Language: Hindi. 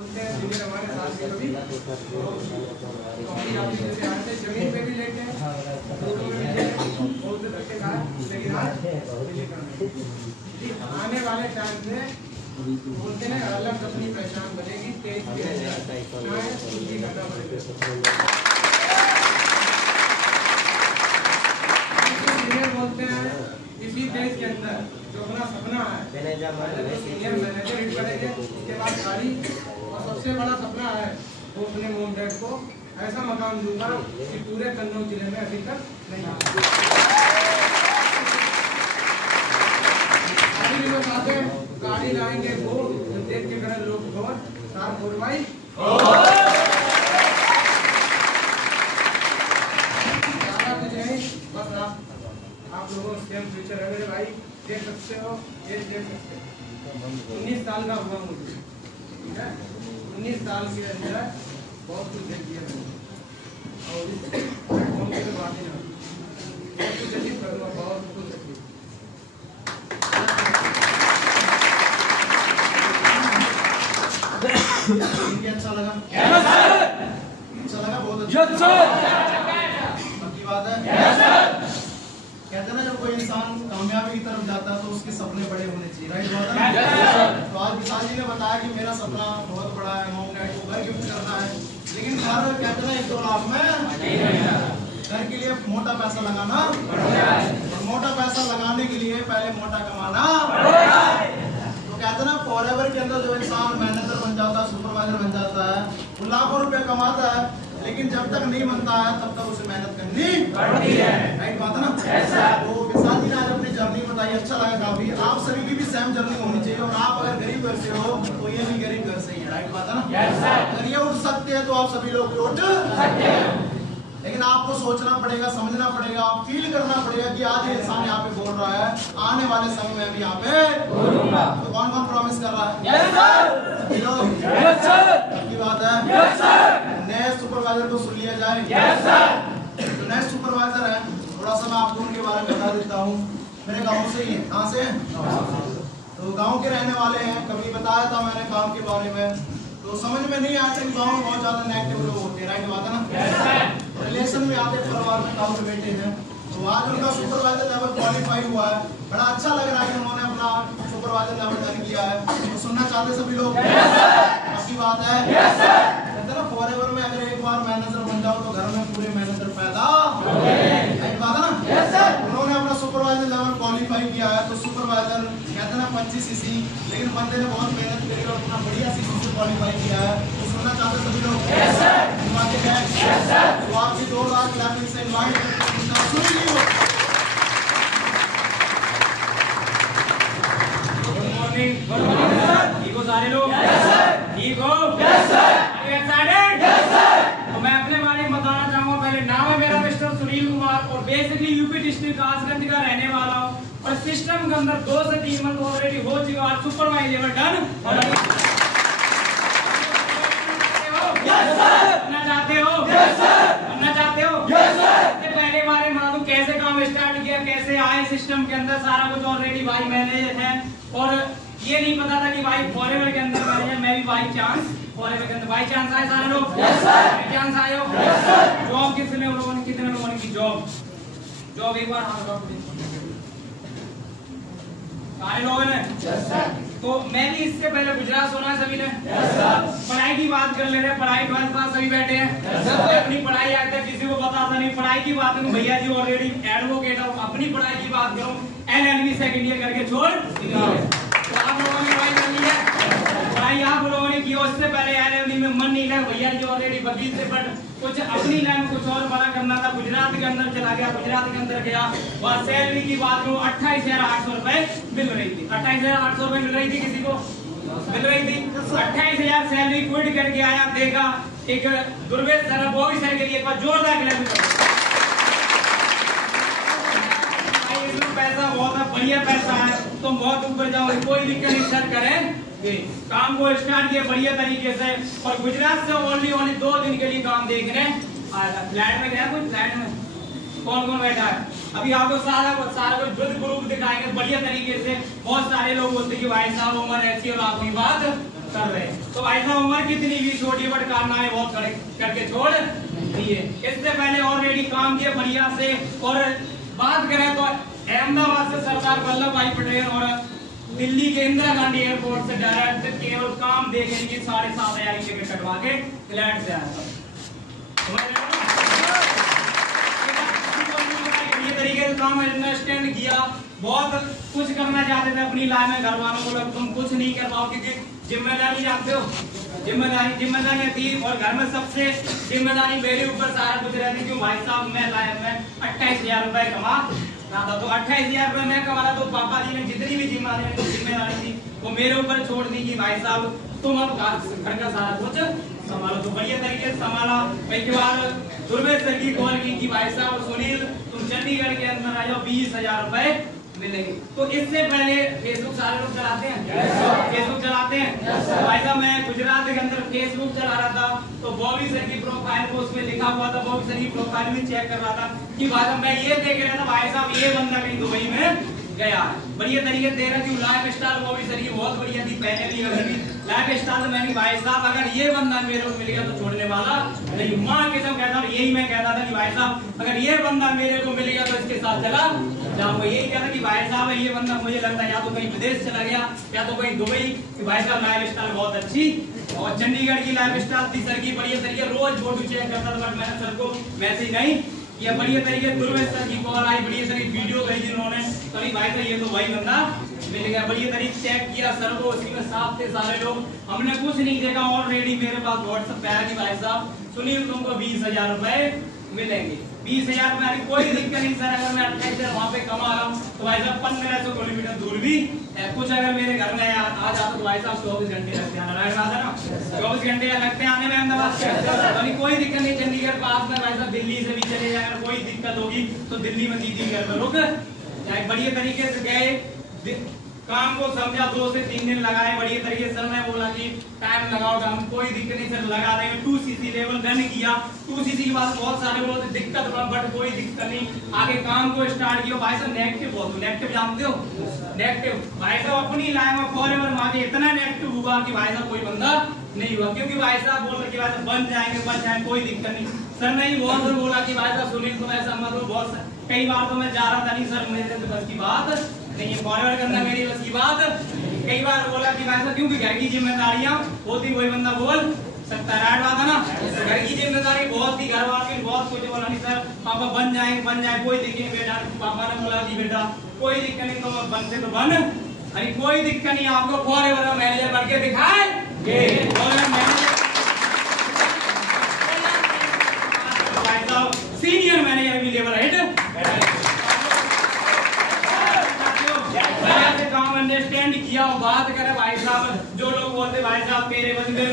बोलते हैं जमीन हमारे साथ के कभी जमीन पे भी लेके बहुत से धक्के खाए, लेकिन आज आने वाले टाइम में बोलते हैं अलग अपनी पहचान बनेगी, तेज करना पड़ेगा। बोलते हैं इसी देश के अंदर जो अपना सपना है सीनियर मैनेजर करेंगे, उसके बाद गाड़ी, और सबसे बड़ा सपना है वो अपने मोम डैड को ऐसा मकान दूंगा कि पूरे कन्नौज जिले में अभी तक नहीं आया। गाड़ी लाएंगे वो देख के करें लोग गौर सार भाई कुछ है, बस आप लोगों सेम फ्यूचर है मेरे भाई, देख सकते हो, ये देख सकते हो। 19 साल का हुआ मुझे, ठीक है, 19 साल के अंदर बहुत कुछ देख दिया मैंने, और इस प्लेटफॉर्म की तो बात ही ना, बहुत कुछ अचीव करूँगा, बहुत कुछ अचीव। अच्छा लगा? अच्छा लगा? बहुत अच्छा बात है। कहते हैं ना जब कोई इंसान कामयाबी की तरफ जाता है तो उसके सपने बड़े होने चाहिए, राइट बात है? तो आज विशाल जी ने बताया कि मेरा सपना बहुत बड़ा है, मॉम डैड को घर गिफ्ट करना है, लेकिन घर कहते हैं 1-2 लाख में घर के लिए मोटा पैसा लगाना, और मोटा पैसा लगाने के लिए पहले मोटा कमाना। तो कहते हैं ना फॉरएवर के अंदर जो इंसान मैनेजर बन जाता है, सुपरवाइजर बन जाता है, वो लाखों रुपए कमाता है, लेकिन जब तक नहीं बनता है तब तक उसे मेहनत करनी पड़ती है, राइट बात है ना? तो विशाल जी ने आज अपनी जर्नी बताई, अच्छा लगा काफी। आप सभी की भी सेम जर्नी होनी चाहिए, और आप अगर गरीब घर से हो तो ये भी गरीब घर से ही है, राइट बात है ना? अगर ये उठ सकते हैं तो आप सभी लोग उठ सकते हैं, लेकिन आपको सोचना पड़ेगा, समझना पड़ेगा, फील करना पड़ेगा कि आज ये इंसान यहाँ पे बोल रहा है, आने वाले समय में भी यहाँ पे बोलूंगा। तो कौन कौन प्रॉमिस कर रहा है? Yes sir. की बात है? Yes sir. नए सुपरवाइजर को सुन लिया जाए? Yes sir. जो नए सुपरवाइजर है, थोड़ा सा मैं आपको उनके बारे में बता देता हूँ। मेरे गाँव से ही है। कहाँ से? तो गाँव के रहने वाले हैं। कभी बताया था मैंने गाँव के बारे में, तो समझ में नहीं आता कि गाँव में बहुत ज्यादा नेगेटिव लोग होते हैं, राइट बात है ना? रिलेशन में आते परिवार में गाँव के बेटे हैं। तो आज उनका सुपरवाइजर लेवल क्वालिफाई हुआ है, बड़ा अच्छा लग रहा है कि उन्होंने अपना सुपरवाइजर लेवल डन किया है। तो सुनना चाहते सभी लोग? अच्छी बात है। कहते ना फॉरएवर में अगर एक बार मैनेजर बन जाओ तो घर में पूरे मैनेजर पैदा, राइट बात है ना? उन्होंने अपना सुपरवाइजर लेवल क्वालिफाई किया है। तो सुपरवाइजर कहते ना 25 सीसी, लेकिन बंदे ने बहुत मेहनत करी और अपना बढ़िया सीसी से क्वालिफाई किया है। तो सुनना चाहते सभी लोग? तो आप भी 2 लाख क्लैपिंग से इनवाइट करते हैं। गुड मॉर्निंग ठीक हो सारे लोग? ठीक हो? एक्साइटेड? तो मैं अपने बारे में बताना चाहूँगा। पहले नाम है मेरा मिस्टर सुनील कुमार, और बेसिकली यूपी डिस्ट्रिक्ट कासगंज का रहने वाला हूँ, और सिस्टम के अंदर 2 से 3 मंथ ऑलरेडी हो चुका है, सुपरवाइजर लेवल डन। बनना चाहते हो? बनना चाहते हो? सबसे पहले बारे में बता दूं कैसे काम स्टार्ट किया, कैसे आए सिस्टम के अंदर, सारा कुछ ऑलरेडी भाई मैनेजर है। और ये नहीं पता था कि भाई फॉरएवर के अंदर मैनेजर, मैं भी बाई चांस फॉरएवर के अंदर बाई चांस आए सारे लोग। बाई चांस आए हो? जॉब कितने लोगों ने की जॉब एक बार सारे लोगों ने? तो मैं भी इससे पहले गुजरात सुना है सभी ने। पढ़ाई की बात कर ले रहे हैं, पढ़ाई 12th पास सभी बैठे हैं, सबको अपनी पढ़ाई आता है, किसी को बताता नहीं। पढ़ाई की बात करूं, भैया जी ऑलरेडी एडवोकेट हो, अपनी पढ़ाई की बात करूं, LLB सेकंड ईयर करके छोड़ दिया। तो आप लोगों ने पढ़ाई कर ली है, पढ़ाई आप लोगों ने की, उससे पहले LLB में मन नहीं लगा, भैया जी ऑलरेडी वकील से पढ़ कुछ अपनी लाइन कुछ और बड़ा करना था, गुजरात के अंदर चला गया, गुजरात के अंदर गया, वहाँ सैलरी की बात करूँ 28,800 रुपए मिल रही थी। 28,800 रुपए मिल रही थी, किसी को मिल रही थी। 28,000 सैलरी क्विट करके आया, देखा एक दुर्वेश सर बॉबी सर के लिए एक बार जोरदार क्लैप। पैसा बहुत है, बढ़िया पैसा है, तुम बहुत ऊपर जाओ, कोई दिक्कत नहीं, सर करें काम को स्टार्ट किया बढ़िया तरीके से। और गुजरात से ओनली 2 दिन के लिए काम देखने आया। फ्लैट में गया, कोई फ्लैट में कौन कौन बैठा है? अभी आपको सारा कुछ ग्रुप दिखाएंगे बढ़िया तरीके से। बहुत सारे लोग बोलते कि भाई साहब उम्र ऐसी और आप कोई बात कर रहे हैं। तो भाई साहब उम्र कितनी भी छोटी बट कारनामे बहुत करके छोड़ दिए। इससे पहले ऑलरेडी काम किए बढ़िया से। और बात करें तो अहमदाबाद से सरदार वल्लभ भाई पटेल और दिल्ली के इंदिरा गांधी एयरपोर्ट से डायरेक्ट केवल काम देने के लिए 7,500 टिकट कटवा के फ्लैट से आया था। ये तरीके से काम अंडरस्टैंड किया। बहुत कुछ करना चाहते थे अपनी लाइफ में, घर वालों को तुम कुछ नहीं कर पाओ क्योंकि जिम्मेदारी जानते हो, जिम्मेदारी थी। और घर में सबसे जिम्मेदारी मेरे ऊपर सारा कुछ रहती। क्यों भाई साहब, मैं लाइफ में 28,000 रुपए कमा रहा था। तो 28,000 रुपए मैं कमा रहा, तो पापा जी ने जितनी भी जिम्मेदारी थी वो मेरे ऊपर छोड़ दी कि भाई साहब तुम अब घर का सारा कुछ संभालो। तो बढ़िया तरीके से संभाला। के बाद दुर्वेश सर की कॉल की कि भाई साहब सुनील तुम चंडीगढ़ के अंदर आ जाओ, 20,000 रुपए मिलेंगे। तो इससे पहले फेसबुक सारे लोग चलाते हैं, फेसबुक चलाते हैं। तो भाई साहब मैं गुजरात के अंदर फेसबुक चला रहा था, तो बॉबी सर की प्रोफाइल को उसमें लिखा हुआ था, बॉबी सर की प्रोफाइल में चेक कर रहा था कि भाई साहब मैं ये देख रहा था भाई साहब ये बंदा कहीं दुबई में गया है। बढ़िया तरीके दे रहा थी। लाइफ स्टाइल बॉबी सर की बहुत बढ़िया थी, पहले भी अगर भी लाइफ स्टाइल में मैंने भाई साहब अगर ये बंदा मेरे को मिल गया तो छोड़ने वाला नहीं। माँ के सब कहता हूँ, यही मैं कहता था कि भाई साहब अगर ये बंदा मेरे को मिल गया तो इसके साथ चला जाऊंगा। यही कहता कि भाई साहब ये बंदा मुझे लगता है या तो कहीं विदेश चला गया या तो कहीं दुबई, कि भाई साहब लाइफ स्टाइल बहुत अच्छी। और चंडीगढ़ की लाइफ स्टाइल थी सर की बढ़िया तरीके, रोज फोटो चेक करता था। बट मैंने सर को मैसेज नहीं किया। बढ़िया तरीके दुर्वेश सर की कॉल आई, बढ़िया तरीके वीडियो भेजी उन्होंने, तभी भाई साहब ये तो वही बंदा मिल गया। बढ़िया तरीके चेक किया सर को, उसी में साथ थे सारे लोग। हमने कुछ नहीं देखा, ऑलरेडी मेरे पास व्हाट्सएप पे आया कि भाई साहब सुनील तुमको 20,000 रुपए मिलेंगे। 20,000 रुपए कोई दिक्कत नहीं सर, अगर मैं 28,000 वहाँ पे कमा रहा हूँ तो भाई साहब 1500 किलोमीटर दूर भी है। कुछ अगर मेरे घर में आ जाता तो भाई साहब 24 घंटे लगते हैं, राइट बात है ना, 24 घंटे लगते हैं आने में अहमदाबाद से। कोई दिक्कत नहीं, चंडीगढ़ पास में भाई साहब दिल्ली से भी चले जाए, अगर कोई दिक्कत होगी तो दिल्ली में दीदी घर पर रुक जाए। बढ़िया तरीके से गए, काम को समझा, 2 से 3 दिन लगाए। बढ़िया तरीके से सर ने बोला कि टाइम लगाओ, हम कोई दिक्कत नहीं सर लगा देंगे। 2cc लेवल डन किया। 2cc के बाद बहुत सारे बोलते दिक्कत बट कोई दिक्कत नहीं, आगे काम को स्टार्ट किया। भाई साहब नेगेटिव बहुत, नेगेटिव जानते हो, नेगेटिव भाई साहब अपनी लाइफ में फॉरएवर मांगे इतना नेगेटिव हुआ कि भाई साहब कोई बंदा नहीं हुआ। क्योंकि भाई साहब बोल रहे कि भाई साहब बन जाएंगे कोई दिक्कत नहीं। सर ने बहुत बार बोला कि भाई साहब सुनील तुम ऐसा मत हो, बहुत कई बार तो मैं जा रहा था नहीं सर मेरे तो बस की बात नहीं है, फॉरवर्ड करना मेरी बस की बात। कई बार बोला कि भाई साहब क्योंकि घर की जिम्मेदारियां होती वही बंदा बोल सकता है, राइट बात है ना। घर की जिम्मेदारी बहुत थी, घर वाले बहुत कुछ बोला नहीं सर पापा बन जाए कोई दिक्कत नहीं बेटा। पापा ने बोला जी बेटा कोई दिक्कत नहीं, तो बनते तो बन, अरे कोई दिक्कत नहीं, आपको फॉरएवर मैनेजर बन के दिखाए सीनियर मैनेजर भी लेवल हेड काम अंडरस्टैंड किया। और बात करें भाई साहब, जो लोग बोलते भाई साहब मेरे बंदे